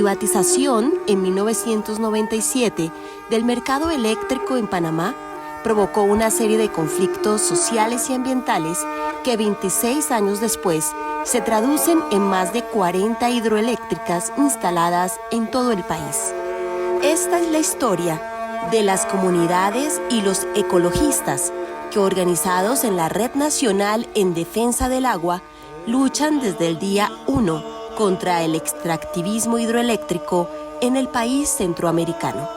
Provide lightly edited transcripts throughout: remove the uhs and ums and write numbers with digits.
privatización en 1997 del mercado eléctrico en Panamá provocó una serie de conflictos sociales y ambientales que 26 años después se traducen en más de 40 hidroeléctricas instaladas en todo el país. Esta es la historia de las comunidades y los ecologistas que, organizados en la Red Nacional en Defensa del Agua, luchan desde el día 1 contra el extractivismo hidroeléctrico en el país centroamericano.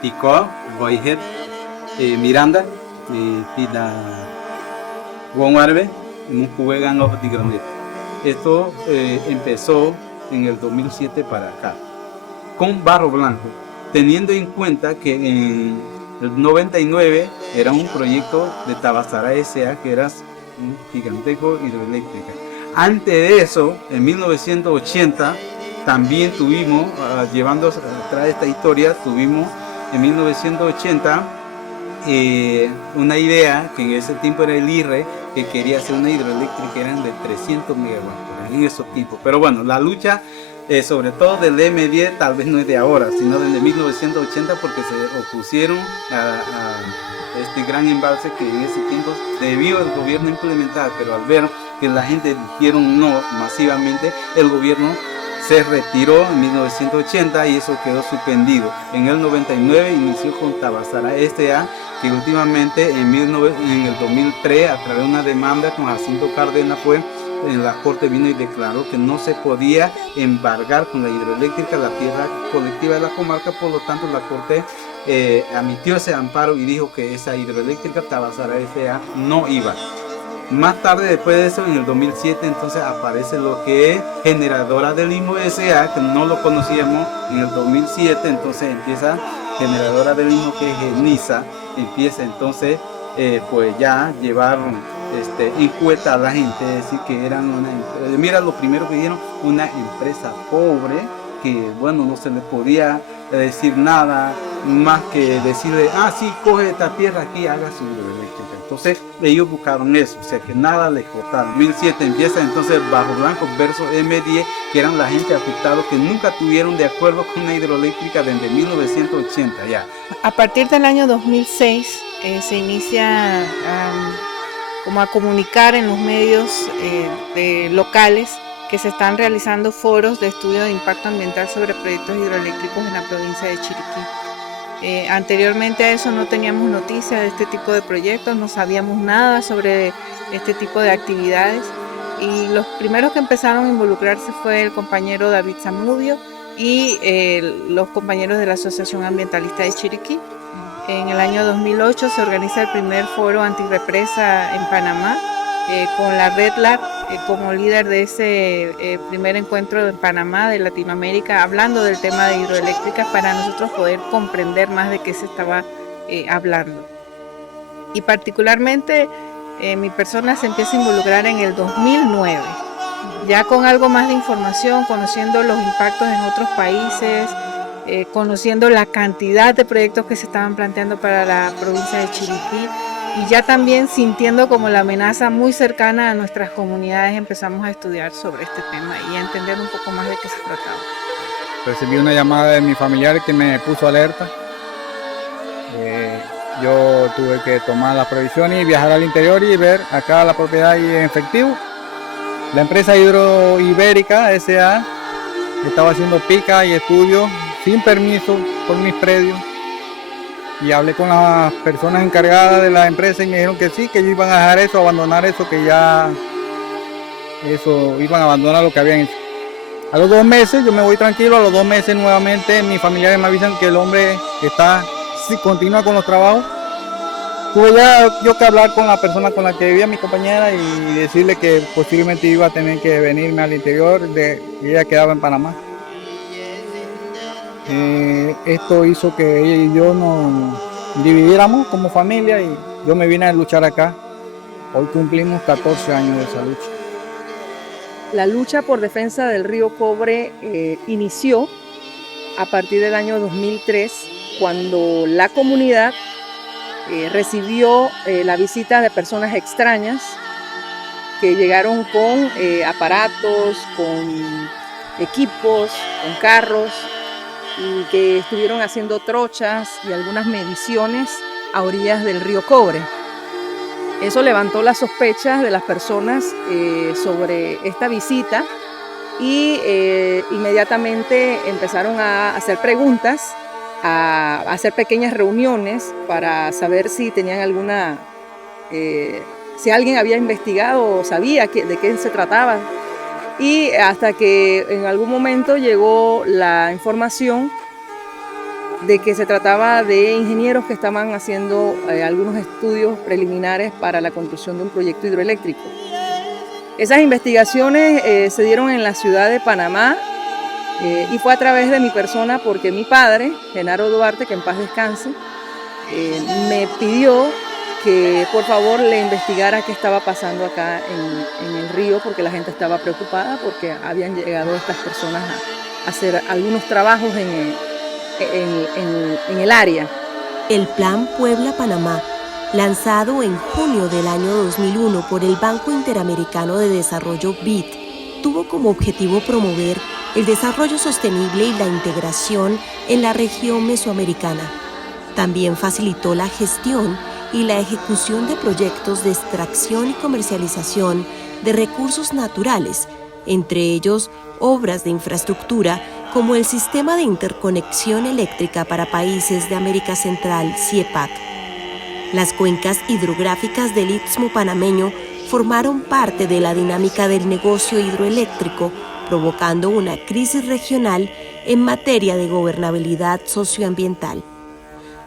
Tico, Boyhead, Miranda, Pida Guanarbe, Mucuegan of Tigramet. Esto empezó en el 2007 para acá, con Barro Blanco, teniendo en cuenta que en el 99 era un proyecto de Tabasara S.A. que era un gigantesco hidroeléctrica. Antes de eso, en 1980, también tuvimos, llevando atrás esta historia, tuvimos en 1980 una idea que en ese tiempo era el IRRE, que quería hacer una hidroeléctrica, eran de 300 megavatios en esos tiempos. Pero bueno, la lucha, sobre todo del M10, tal vez no es de ahora, sino desde 1980, porque se opusieron a este gran embalse que en ese tiempo debió el gobierno implementar, pero al ver que la gente dijeron no masivamente, el gobierno se retiró en 1980 y eso quedó suspendido. En el 99 inició con Tabasara S.A., que últimamente en el 2003, a través de una demanda con Jacinto Cárdenas, en la corte vino y declaró que no se podía embargar con la hidroeléctrica la tierra colectiva de la comarca. Por lo tanto, la corte admitió ese amparo y dijo que esa hidroeléctrica Tabasara S.A. no iba. Más tarde, después de eso, en el 2007, entonces aparece lo que es Generadora del Limbo S.A., que no lo conocíamos en el 2007, entonces empieza Generadora del Limbo, que es GENISA, empieza entonces pues ya llevar en cuenta a la gente, decir que eran mira, lo primero que dijeron, una empresa pobre, que bueno, no se le podía decir nada más que decirle, sí, coge esta tierra aquí, haga su hidroeléctrica. Entonces ellos buscaron eso, o sea que nada les cortaron. 2007 empieza entonces Barro Blanco versus M10, que eran la gente afectada que nunca tuvieron de acuerdo con una hidroeléctrica desde 1980 ya. A partir del año 2006 se inicia como a comunicar en los medios locales que se están realizando foros de estudio de impacto ambiental sobre proyectos hidroeléctricos en la provincia de Chiriquí. Anteriormente a eso no teníamos noticia de este tipo de proyectos, no sabíamos nada sobre este tipo de actividades, y los primeros que empezaron a involucrarse fue el compañero David Zamudio y los compañeros de la Asociación Ambientalista de Chiriquí. En el año 2008 se organiza el primer foro antirrepresa en Panamá, con la Red LAR como líder de ese primer encuentro en Panamá de Latinoamérica, hablando del tema de hidroeléctricas para nosotros poder comprender más de qué se estaba hablando. Y particularmente mi persona se empieza a involucrar en el 2009, ya con algo más de información, conociendo los impactos en otros países, conociendo la cantidad de proyectos que se estaban planteando para la provincia de Chiriquí, y ya también sintiendo como la amenaza muy cercana a nuestras comunidades, empezamos a estudiar sobre este tema y a entender un poco más de qué se trataba. Recibí una llamada de mi familiar que me puso alerta. Yo tuve que tomar las previsiones y viajar al interior y ver acá la propiedad y en efectivo. La empresa Hidroibérica S.A. estaba haciendo pica y estudios sin permiso por mis predios. Y hablé con las personas encargadas de la empresa y me dijeron que sí, que ellos iban a dejar eso, abandonar eso, que ya iban a abandonar lo que habían hecho. A los 2 meses yo me voy tranquilo, a los 2 meses nuevamente mis familiares me avisan que el hombre continúa con los trabajos. Tuve ya yo que hablar con la persona con la que vivía, mi compañera, y decirle que posiblemente iba a tener que venirme al interior, y ella quedaba en Panamá. Esto hizo que ella y yo nos dividiéramos como familia y yo me vine a luchar acá. Hoy cumplimos 14 años de esa lucha. La lucha por defensa del río Cobre inició a partir del año 2003, cuando la comunidad recibió la visita de personas extrañas que llegaron con aparatos, con equipos, con carros, y que estuvieron haciendo trochas y algunas mediciones a orillas del río Cobre. Eso levantó las sospechas de las personas sobre esta visita y inmediatamente empezaron a hacer preguntas, a hacer pequeñas reuniones para saber si tenían alguna, si alguien había investigado o sabía de qué se trataba. Y hasta que en algún momento llegó la información de que se trataba de ingenieros que estaban haciendo algunos estudios preliminares para la construcción de un proyecto hidroeléctrico. Esas investigaciones se dieron en la ciudad de Panamá y fue a través de mi persona porque mi padre, Genaro Duarte, que en paz descanse, me pidió que por favor le investigara qué estaba pasando acá en el río, porque la gente estaba preocupada porque habían llegado estas personas a hacer algunos trabajos en el área. El Plan Puebla-Panamá, lanzado en junio del año 2001 por el Banco Interamericano de Desarrollo BID, tuvo como objetivo promover el desarrollo sostenible y la integración en la región mesoamericana. También facilitó la gestión y la ejecución de proyectos de extracción y comercialización de recursos naturales, entre ellos obras de infraestructura como el Sistema de Interconexión Eléctrica para Países de América Central, CIEPAC. Las cuencas hidrográficas del Istmo Panameño formaron parte de la dinámica del negocio hidroeléctrico, provocando una crisis regional en materia de gobernabilidad socioambiental.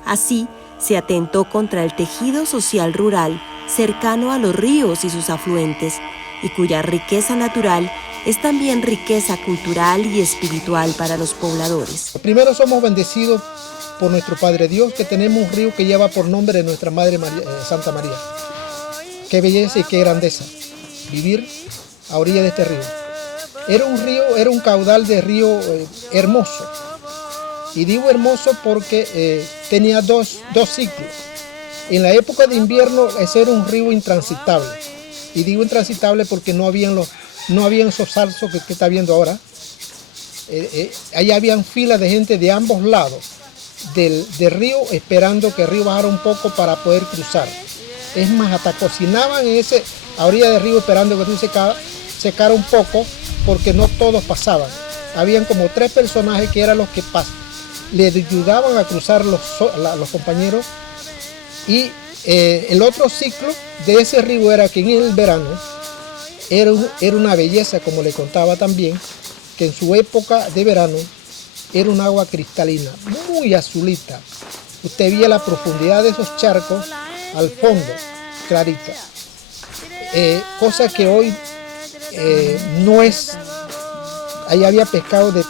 Así, se atentó contra el tejido social rural cercano a los ríos y sus afluentes, y cuya riqueza natural es también riqueza cultural y espiritual para los pobladores. Primero, somos bendecidos por nuestro Padre Dios, que tenemos un río que lleva por nombre de nuestra Madre María, Santa María. Qué belleza y qué grandeza vivir a orilla de este río. Era un caudal de río hermoso. Y digo hermoso porque tenía dos ciclos. En la época de invierno ese era un río intransitable. Y digo intransitable porque no habían esos salsos que está viendo ahora. Ahí habían filas de gente de ambos lados del río esperando que el río bajara un poco para poder cruzar. Es más, hasta cocinaban a orilla del río esperando que el río secara un poco porque no todos pasaban. Habían como 3 personajes que eran los que le ayudaban a cruzar los compañeros. Y el otro ciclo de ese río era que en el verano era una belleza, como le contaba también, que en su época de verano era un agua cristalina, muy azulita. Usted veía la profundidad de esos charcos al fondo, clarita. Cosa que hoy no es. Ahí había pescado de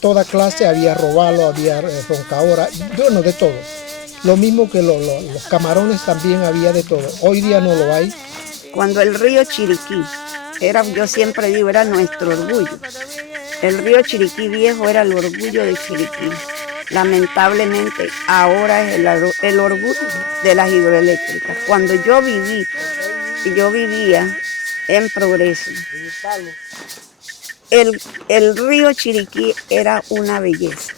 toda clase, había robalo, había roncadora, bueno, de todo. Lo mismo que los camarones también había de todo. Hoy día no lo hay. Cuando el río Chiriquí yo siempre digo, era nuestro orgullo. El río Chiriquí viejo era el orgullo de Chiriquí. Lamentablemente ahora es el orgullo de las hidroeléctricas. Cuando yo vivía en Progreso, el río Chiriquí era una belleza,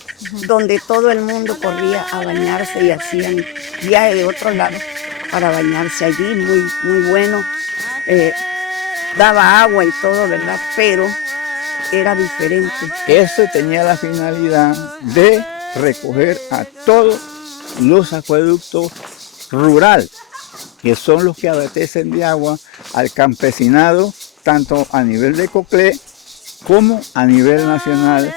donde todo el mundo corría a bañarse y hacían viajes de otros lados para bañarse allí, muy bueno. Daba agua y todo, ¿verdad? Pero era diferente. Este tenía la finalidad de recoger a todos los acueductos rurales, que son los que abastecen de agua al campesinado, tanto a nivel de Coclé como a nivel nacional,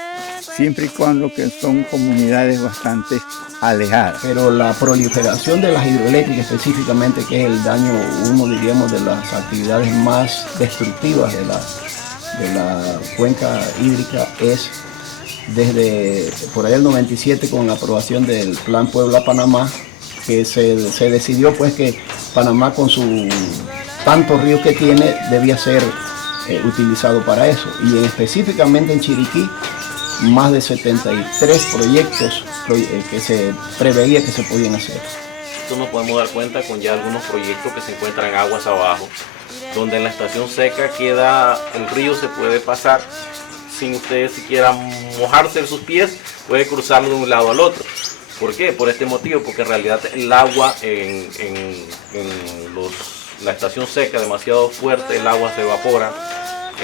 siempre y cuando que son comunidades bastante alejadas. Pero la proliferación de las hidroeléctricas específicamente, que es el daño, uno diríamos, de las actividades más destructivas de la cuenca hídrica, es desde por ahí el 97 con la aprobación del Plan Puebla-Panamá, que se decidió pues que Panamá, con su tantos ríos que tiene, debía ser utilizado para eso. Y específicamente en Chiriquí, más de 73 proyectos que se preveía que se podían hacer. Esto nos podemos dar cuenta con ya algunos proyectos que se encuentran aguas abajo, donde en la estación seca el río se puede pasar sin ustedes siquiera mojarse sus pies, puede cruzarlo de un lado al otro. ¿Por qué? Por este motivo, porque en realidad el agua la estación seca demasiado fuerte, el agua se evapora,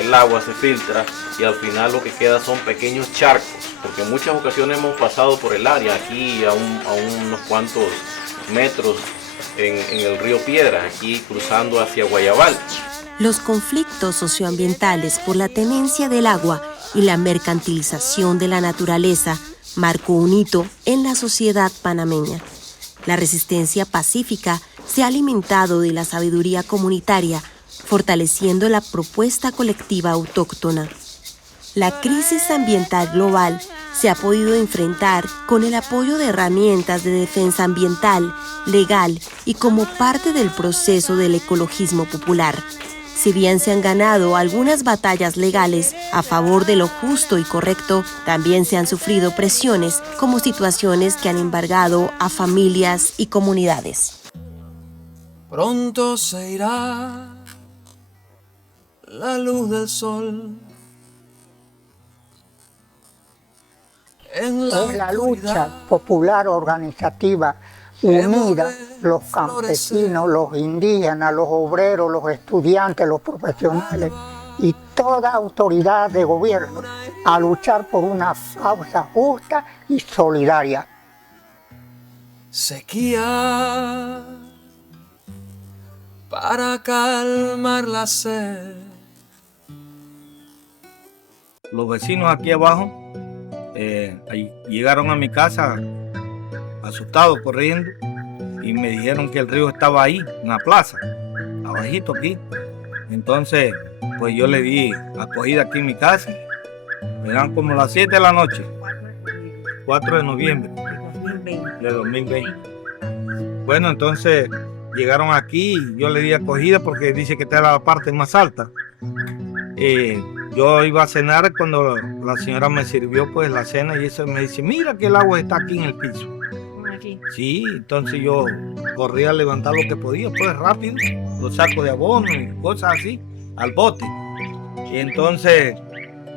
el agua se filtra y al final lo que queda son pequeños charcos, porque en muchas ocasiones hemos pasado por el área, aquí a unos cuantos metros en el río Piedras, aquí cruzando hacia Guayabal. Los conflictos socioambientales por la tenencia del agua y la mercantilización de la naturaleza marcó un hito en la sociedad panameña. La resistencia pacífica se ha alimentado de la sabiduría comunitaria, fortaleciendo la propuesta colectiva autóctona. La crisis ambiental global se ha podido enfrentar con el apoyo de herramientas de defensa ambiental, legal y como parte del proceso del ecologismo popular. Si bien se han ganado algunas batallas legales a favor de lo justo y correcto, también se han sufrido presiones como situaciones que han embargado a familias y comunidades. Pronto se irá la luz del sol. En la lucha popular organizativa unida, los campesinos, los indígenas, los obreros, los estudiantes, los profesionales y toda autoridad de gobierno a luchar por una causa justa y solidaria. Sequía para calmar la sed. Los vecinos aquí abajo llegaron a mi casa asustados, corriendo, y me dijeron que el río estaba ahí, en la plaza, abajito aquí. Entonces, pues yo le di acogida aquí en mi casa. Eran como las 7 de la noche, 4 de noviembre de 2020. Bueno, entonces llegaron aquí y yo le di acogida porque dice que esta era la parte más alta. Yo iba a cenar cuando la señora me sirvió pues la cena y eso me dice, mira que el agua está aquí en el piso. Aquí. Sí, entonces yo corrí a levantar lo que podía, pues rápido, los sacos de abono y cosas así, al bote. Y entonces,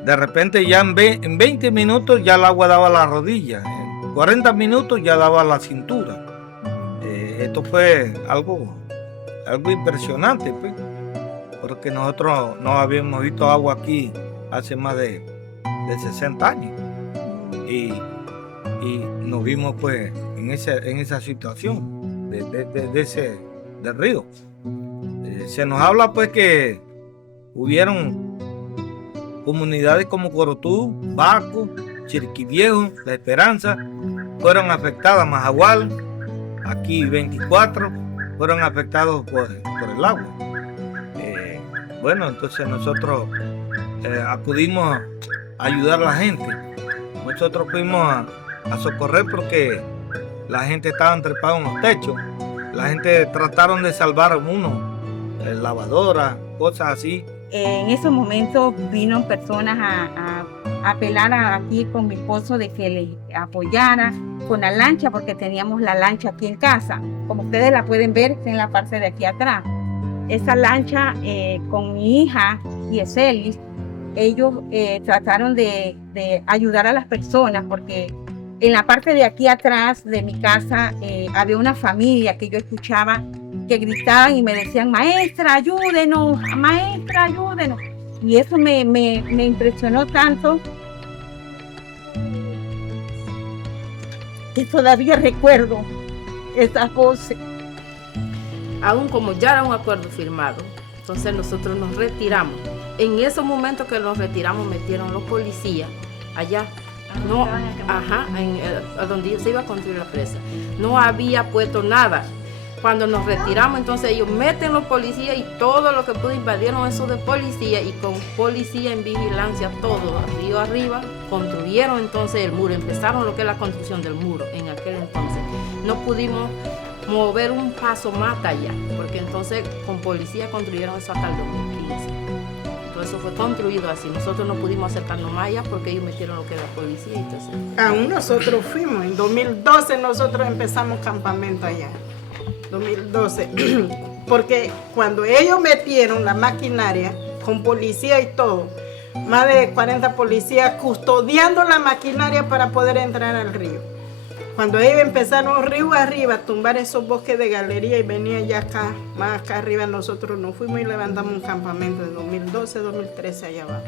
de repente ya en 20 minutos ya el agua daba la rodilla, en 40 minutos ya daba la cintura. Esto fue algo impresionante, pues, porque nosotros no habíamos visto agua aquí hace más de 60 años. Y nos vimos pues en esa situación del río. Se nos habla pues que hubieron comunidades como Corotú, Baco, Chiriquí Viejo, La Esperanza, fueron afectadas, Majagual, aquí 24, fueron afectados por el agua. Bueno, entonces nosotros acudimos a ayudar a la gente. Nosotros fuimos a socorrer porque la gente estaba trepada en los techos. La gente trataron de salvar a uno, lavadoras, cosas así. En esos momentos vino personas a apelar aquí con mi esposo de que le apoyara con la lancha, porque teníamos la lancha aquí en casa. Como ustedes la pueden ver, está en la parte de aquí atrás. Esa lancha con mi hija Yeselis, ellos trataron de ayudar a las personas, porque en la parte de aquí atrás de mi casa había una familia que yo escuchaba que gritaban y me decían, maestra, ayúdenos, maestra, ayúdenos. Y eso me impresionó tanto que todavía recuerdo esas voces. Aún como ya era un acuerdo firmado, entonces nosotros nos retiramos. En esos momentos que nos retiramos metieron los policías allá, a donde se iba a construir la presa. No había puesto nada. Cuando nos retiramos, entonces ellos meten los policías y todo lo que pudo invadieron eso de policía, y con policía en vigilancia todo río arriba construyeron entonces el muro, empezaron lo que es la construcción del muro en aquel entonces. No pudimos mover un paso más allá, porque entonces con policía construyeron eso hasta el 2015. Todo eso fue construido así. Nosotros no pudimos acercarnos más allá porque ellos metieron lo que era la policía y todo eso. Aún nosotros fuimos, en 2012 nosotros empezamos campamento allá. 2012, porque cuando ellos metieron la maquinaria con policía y todo, más de 40 policías custodiando la maquinaria para poder entrar al río. Cuando ellos empezaron río arriba a tumbar esos bosques de galería y venían ya acá, más acá arriba, nosotros nos fuimos y levantamos un campamento de 2012, 2013 allá abajo.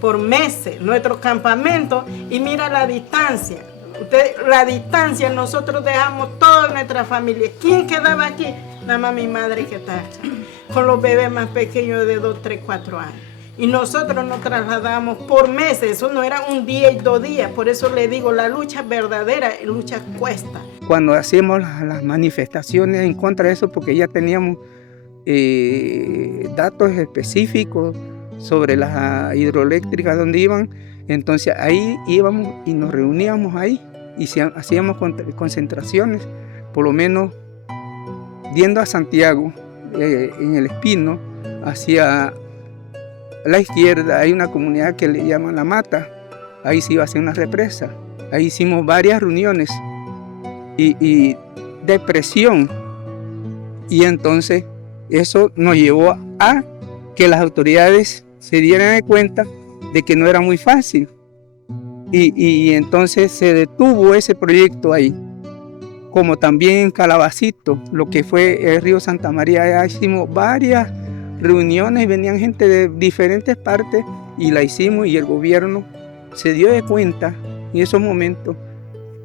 Por meses, nuestro campamento, y mira la distancia. La distancia, nosotros dejamos toda nuestra familia. ¿Quién quedaba aquí? Nada más mi madre que está acá, con los bebés más pequeños de 2, 3, 4 años. Y nosotros nos trasladamos por meses, eso no era un día y 2 días. Por eso le digo, la lucha verdadera, lucha cuesta. Cuando hacíamos las manifestaciones en contra de eso, porque ya teníamos datos específicos sobre las hidroeléctricas donde iban, entonces ahí íbamos y nos reuníamos ahí y hacíamos concentraciones, por lo menos yendo a Santiago, en el Espino, hacia la izquierda hay una comunidad que le llaman La Mata, ahí se iba a hacer una represa, ahí hicimos varias reuniones y de presión, y entonces eso nos llevó a que las autoridades se dieran cuenta de que no era muy fácil, y entonces se detuvo ese proyecto ahí. Como también en Calabacito, lo que fue el río Santa María, ya hicimos varias reuniones, venían gente de diferentes partes y la hicimos, y el gobierno se dio de cuenta en esos momentos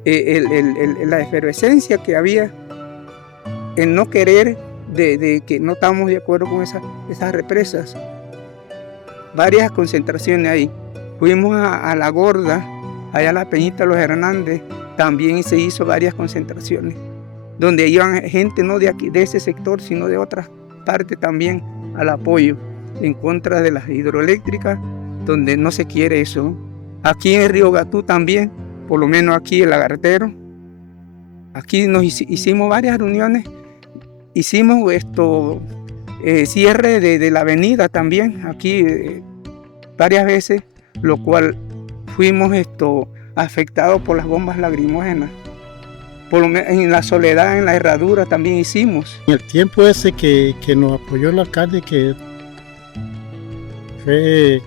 la efervescencia que había, el no querer, de que no estábamos de acuerdo con esas represas. Varias concentraciones ahí. Fuimos a La Gorda, allá a la Peñita Los Hernández, también se hizo varias concentraciones, donde iban gente no de aquí, de ese sector, sino de otras partes también, al apoyo en contra de las hidroeléctricas, donde no se quiere eso. Aquí en el Río Gatú también, por lo menos aquí en Lagartero, aquí nos hicimos varias reuniones, hicimos cierre de la avenida también, aquí varias veces, lo cual fuimos afectados por las bombas lacrimógenas. Por lo menos en La Soledad, en La Herradura también hicimos. En el tiempo ese que nos apoyó el alcalde, que fue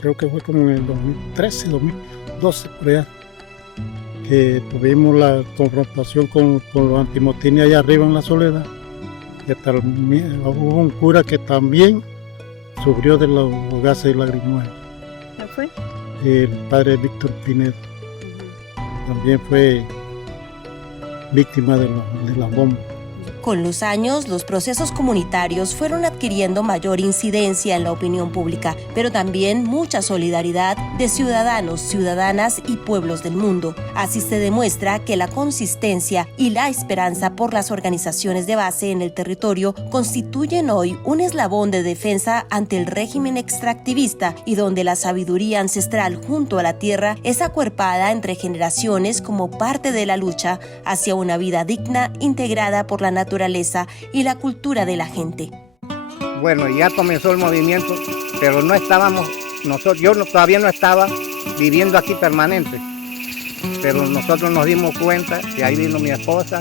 creo que fue como en el 2013, 2012 por allá, que tuvimos la confrontación con los antimotines allá arriba en La Soledad. Hubo un cura que también sufrió de los gases lacrimógenos. ¿Quién fue? El padre Víctor Pinedo. También fue víctima de las bombas. Con los años, los procesos comunitarios fueron adquiriendo mayor incidencia en la opinión pública, pero también mucha solidaridad de ciudadanos, ciudadanas y pueblos del mundo. Así se demuestra que la consistencia y la esperanza por las organizaciones de base en el territorio constituyen hoy un eslabón de defensa ante el régimen extractivista, y donde la sabiduría ancestral junto a la tierra es acuerpada entre generaciones como parte de la lucha hacia una vida digna integrada por la naturaleza y la cultura de la gente. Bueno, ya comenzó el movimiento, pero no estábamos, todavía no estaba viviendo aquí permanente, pero nosotros nos dimos cuenta, y ahí vino mi esposa,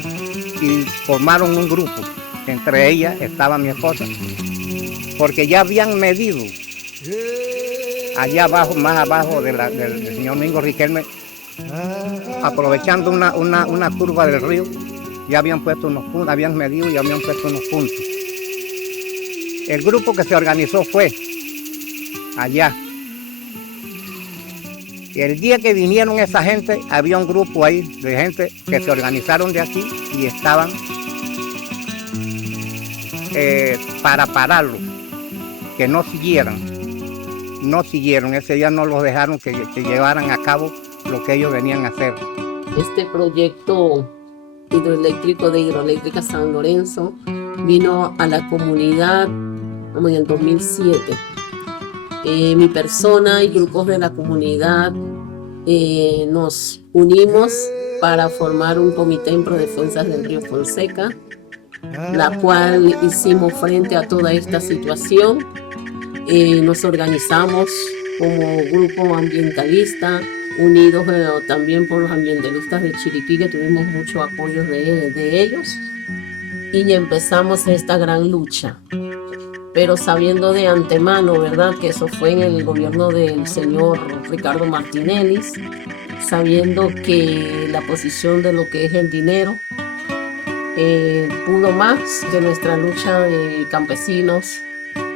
y formaron un grupo, entre ellas estaba mi esposa, porque ya habían medido, allá abajo, más abajo del señor Mingo Riquelme, aprovechando una curva del río, ya habían puesto unos puntos, habían medido y habían puesto unos puntos. El grupo que se organizó fue allá. Y el día que vinieron esa gente, había un grupo ahí de gente que se organizaron de aquí y estaban para pararlo, que no siguieran. No siguieron, ese día no los dejaron que llevaran a cabo lo que ellos venían a hacer. Este proyecto hidroeléctrico de Hidroeléctrica San Lorenzo vino a la comunidad en el 2007. Mi persona y grupos de la comunidad nos unimos para formar un comité en prodefensas del río Fonseca, la cual hicimos frente a toda esta situación. Nos organizamos como grupo ambientalista, unidos también por los ambientalistas de Chiriquí, que tuvimos mucho apoyo de ellos, y empezamos esta gran lucha. pero sabiendo de antemano, ¿verdad?, que eso fue en el gobierno del señor Ricardo Martinelli, sabiendo que la posición de lo que es el dinero pudo más que nuestra lucha de campesinos,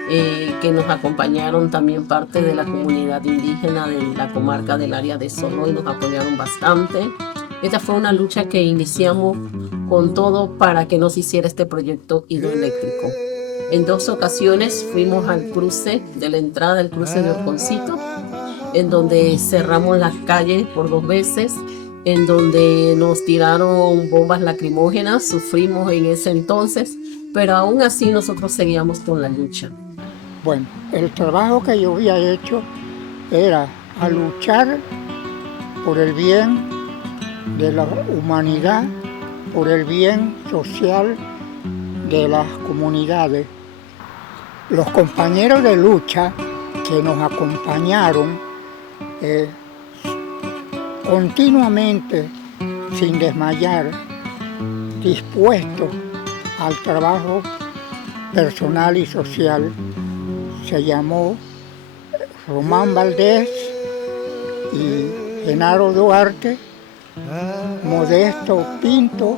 que nos acompañaron también parte de la comunidad indígena de la comarca del área de Soloy, nos apoyaron bastante. Esta fue una lucha que iniciamos con todo para que no se hiciera este proyecto hidroeléctrico. En 2 ocasiones fuimos al cruce de la entrada, el cruce de Orconcito, en donde cerramos las calles por 2 veces, en donde nos tiraron bombas lacrimógenas, sufrimos en ese entonces, pero aún así nosotros seguíamos con la lucha. Bueno, el trabajo que yo había hecho era a luchar por el bien de la humanidad, por el bien social de las comunidades. Los compañeros de lucha que nos acompañaron continuamente, sin desmayar, dispuestos al trabajo personal y social, se llamó Román Valdés y Genaro Duarte, Modesto Pinto,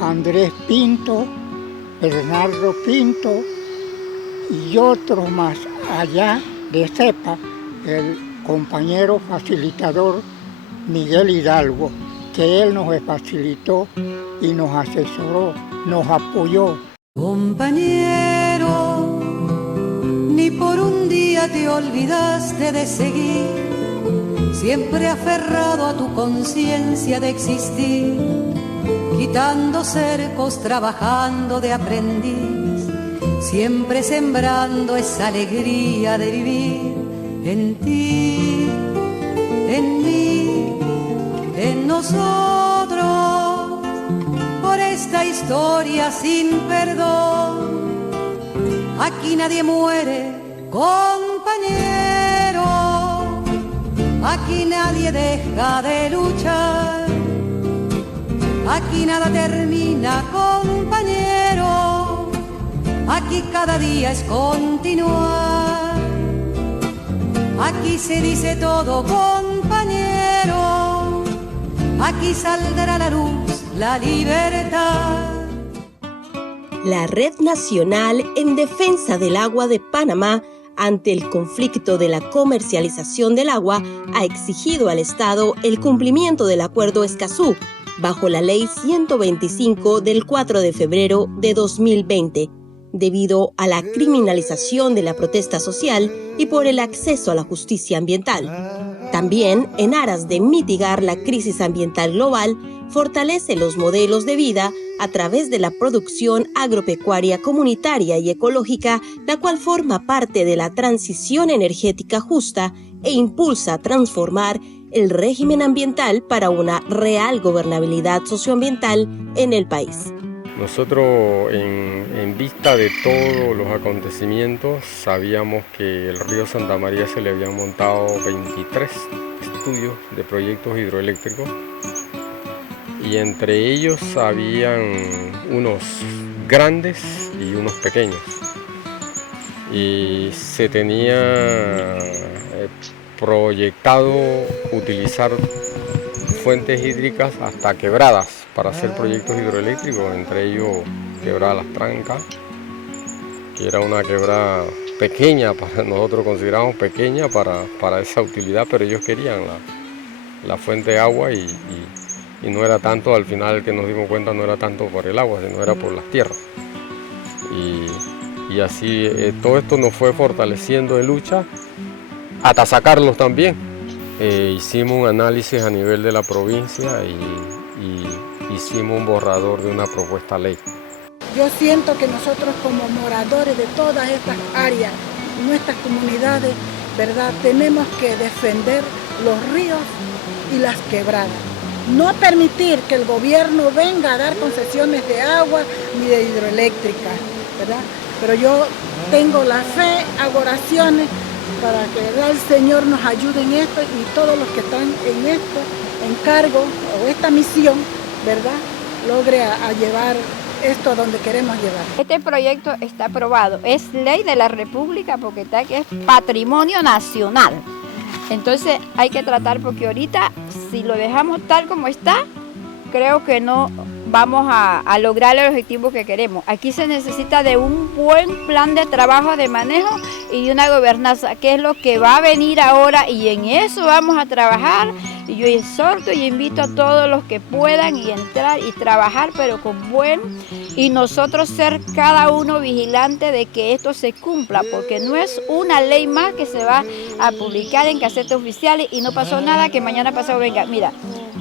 Andrés Pinto, Bernardo Pinto y otros más allá de CEPA, el compañero facilitador Miguel Hidalgo, que él nos facilitó y nos asesoró, nos apoyó. Compañero, ni por un día te olvidaste de seguir, siempre aferrado a tu conciencia de existir, quitando cercos, trabajando de aprendiz, siempre sembrando esa alegría de vivir en ti, en mí, en nosotros, por esta historia sin perdón. Aquí nadie muere, compañero, aquí nadie deja de luchar, aquí nada termina, compañero, aquí cada día es continuar, aquí se dice todo, compañero, aquí saldrá la luz, la libertad. La Red Nacional en Defensa del Agua de Panamá, ante el conflicto de la comercialización del agua, ha exigido al Estado el cumplimiento del Acuerdo Escazú, bajo la Ley 125 del 4 de febrero de 2020, debido a la criminalización de la protesta social y por el acceso a la justicia ambiental. También, en aras de mitigar la crisis ambiental global, fortalece los modelos de vida a través de la producción agropecuaria comunitaria y ecológica, la cual forma parte de la transición energética justa e impulsa a transformar el régimen ambiental para una real gobernabilidad socioambiental en el país. Nosotros, en vista de todos los acontecimientos, sabíamos que el río Santa María se le habían montado 23 estudios de proyectos hidroeléctricos, y entre ellos habían unos grandes y unos pequeños, y se tenía proyectado utilizar fuentes hídricas hasta quebradas para hacer proyectos hidroeléctricos, entre ellos Quebrada Las Trancas, que era una quebrada pequeña, nosotros consideramos pequeña para esa utilidad, pero ellos querían la fuente de agua y no era tanto, al final que nos dimos cuenta, no era tanto por el agua, sino era por las tierras. Y así todo esto nos fue fortaleciendo de lucha hasta sacarlos también. Hicimos un análisis a nivel de la provincia y hicimos un borrador de una propuesta ley. Yo siento que nosotros como moradores de todas estas áreas, nuestras comunidades, ¿verdad?, tenemos que defender los ríos y las quebradas. No permitir que el gobierno venga a dar concesiones de agua ni de hidroeléctrica, ¿verdad? Pero yo tengo la fe, hago oraciones para que el Señor nos ayude en esto y todos los que están en esto, en cargo o esta misión, ¿verdad?, logre a llevar esto donde queremos llevar. Este proyecto está aprobado, es ley de la República porque está que es patrimonio nacional. Entonces hay que tratar porque ahorita si lo dejamos tal como está, creo que no vamos a lograr el objetivo que queremos. Aquí se necesita de un buen plan de trabajo, de manejo y de una gobernanza, que es lo que va a venir ahora y en eso vamos a trabajar. Y yo exhorto y invito a todos los que puedan y entrar y trabajar, pero con buen, y nosotros ser cada uno vigilante de que esto se cumpla, porque no es una ley más que se va a publicar en Gacetas Oficiales y no pasó nada que mañana pasado venga. Mira,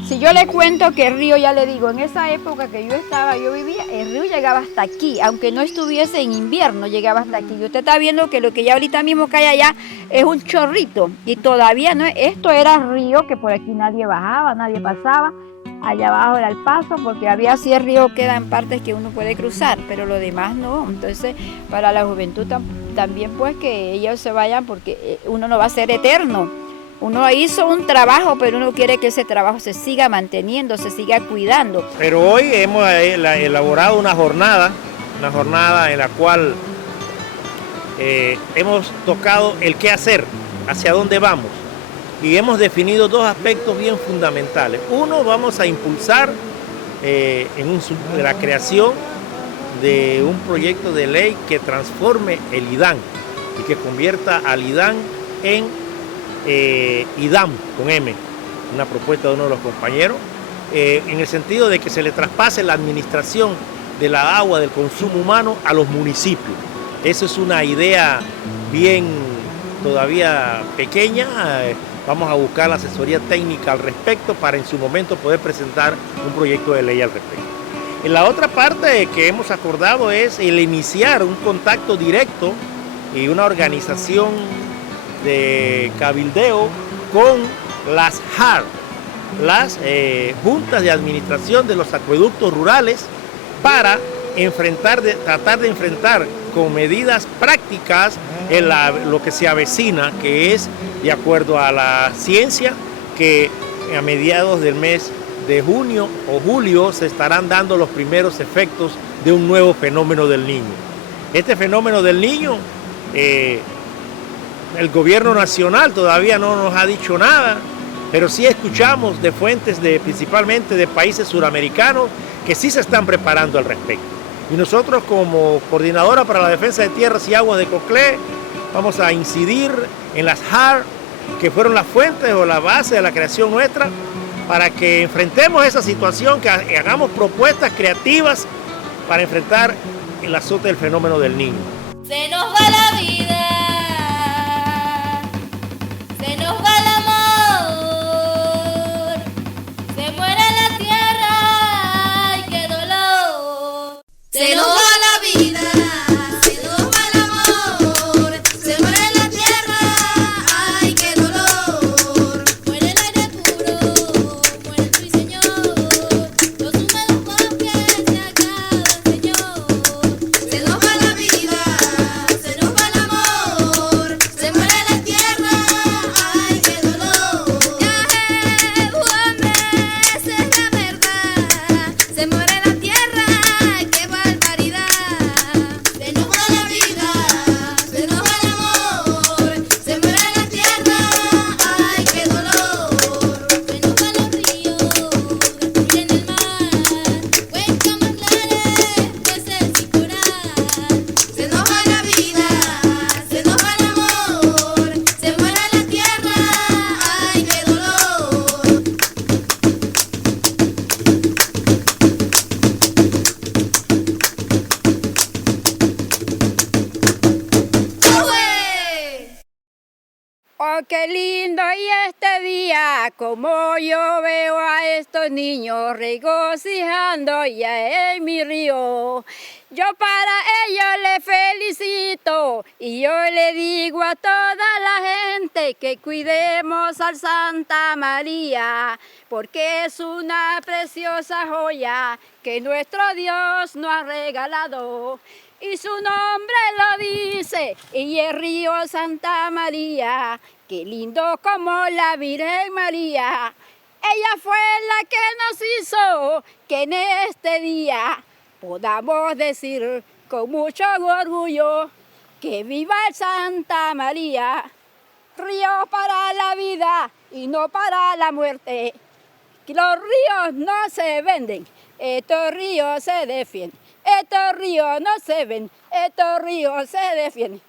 si yo le cuento que el río, ya le digo, en esa época que yo vivía, el río llegaba hasta aquí, aunque no estuviese en invierno, llegaba hasta aquí. Y usted está viendo que lo que ya ahorita mismo cae allá es un chorrito, y todavía no, esto era río, que por aquí nadie bajaba, nadie pasaba, allá abajo era el paso, porque había así el río quedan partes que uno puede cruzar, pero lo demás no. Entonces, para la juventud también pues que ellos se vayan, porque uno no va a ser eterno. Uno hizo un trabajo, pero uno quiere que ese trabajo se siga manteniendo, se siga cuidando. Pero hoy hemos elaborado una jornada en la cual hemos tocado el qué hacer, hacia dónde vamos. Y hemos definido dos aspectos bien fundamentales. Uno, vamos a impulsar la creación de un proyecto de ley que transforme el IDAN y que convierta al IDAN en IDAM con M, una propuesta de uno de los compañeros, en el sentido de que se le traspase la administración de la agua del consumo humano a los municipios. Esa es una idea bien todavía pequeña. Vamos a buscar la asesoría técnica al respecto para en su momento poder presentar un proyecto de ley al respecto. En la otra parte que hemos acordado es el iniciar un contacto directo y una organización de cabildeo con las JAR, las juntas de administración de los acueductos rurales, para tratar de enfrentar con medidas prácticas lo que se avecina, que es, de acuerdo a la ciencia, que a mediados del mes de junio o julio se estarán dando los primeros efectos de un nuevo fenómeno del Niño. Este fenómeno del Niño, el gobierno nacional todavía no nos ha dicho nada, pero sí escuchamos de fuentes principalmente de países suramericanos que sí se están preparando al respecto. Y nosotros, como Coordinadora para la Defensa de Tierras y Aguas de Coclé, vamos a incidir en las JAR, que fueron las fuentes o la base de la creación nuestra, para que enfrentemos esa situación, que hagamos propuestas creativas para enfrentar el azote del fenómeno del Niño. Se nos va la vida. Se nos va el amor, se muere la tierra, ay qué dolor. Se nos va la vida, se nos va el amor, se muere la tierra, ay qué dolor. Muere el aire puro, muere el ruiseñor, los húmedos bosques se acaban, Señor. Se nos va la vida, se nos va el amor, se muere la tierra. Se muere la tierra, qué barbaridad. Se nos va la vida, se nos va el amor. Se muere la tierra, ay qué dolor. Se nos van los ríos, destruyen el mar. Cuenca manglares, peces sin coral. Se nos va la vida, se nos va el amor. Se muere la tierra, ay qué dolor. Oh, qué lindo y este día, como yo veo a estos niños regocijando ya en mi río. Yo para ellos les felicito y yo le digo a toda la gente que cuidemos al Santa María, porque es una preciosa joya que nuestro Dios nos ha regalado. Y su nombre lo dice, y el río Santa María, qué lindo como la Virgen María. Ella fue la que nos hizo que en este día podamos decir con mucho orgullo que viva el Santa María, río para la vida y no para la muerte. Que los ríos no se venden, estos ríos se defienden. Estos ríos no se ven, estos ríos se defienden.